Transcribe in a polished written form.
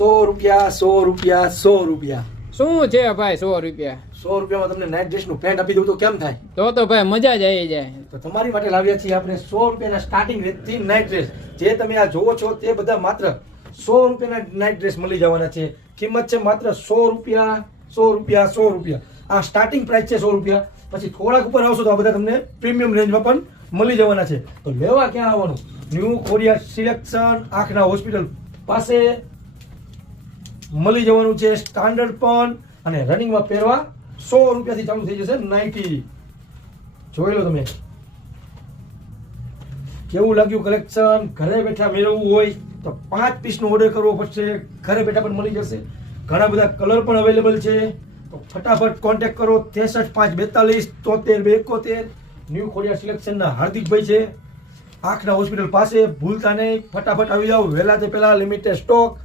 રૂપિયા 100 રૂપિયા 100 રૂપિયા શું છે ભાઈ 100 રૂપિયા? 100 રૂપિયામાં તમને નાઇટ ડ્રેસનું પેન્ટ આપી દઉં તો કેમ થાય? તો ભાઈ મજા જ આવી જાય. તો તમારી માટે લાવ્યા છીએ આપણે 100 રૂપિયાના સ્ટાર્ટિંગ રેટથી નાઇટ ડ્રેસ. જે તમે આ જોવો છો તે બધા માત્ર 100 રૂપિયાના નાઇટ ડ્રેસ મળી જવાના છે. કિંમત છે માત્ર 100 રૂપિયા 100 રૂપિયા 100 રૂપિયા. આ સ્ટાર્ટિંગ પ્રાઇસ છે 100 રૂપિયા. પછી થોડાક ઉપર આવશો તો આ બધા તમને પ્રીમિયમ રેન્જમાં પણ મળી જવાના છે. તો લેવા ક્યાં આવવાનું? ન્યૂ ખોડિયાર સિલેક્શન આંખના હોસ્પિટલ પાસે મળી જવાનું છે. સ્ટાન્ડર્ડ પણ અને રનિંગમાં પહેરવા 100 રૂપિયાથી ચાલુ થઈ જશે નાઇટી. જોઈ લો તમે કેવું લાગ્યું કલેક્શન. ઘરે બેઠા મેળવવું હોય તો 5 પીસનો ઓર્ડર કરવો પડશે. ઘરે બેઠા પણ મળી જશે. ઘણા બધા કલર પણ અવેલેબલ છે. તો ફટાફટ કોન્ટેક્ટ કરો 63 542 73 271. ન્યૂ ખોડિયાર સિલેક્શનના હાર્દિકભાઈ છે, આંખના હોસ્પિટલ પાસે. ભૂલતા નહીં, ફટાફટ આવી જાઓ. વહેલા તે પહેલા લિમિટેડ સ્ટોક.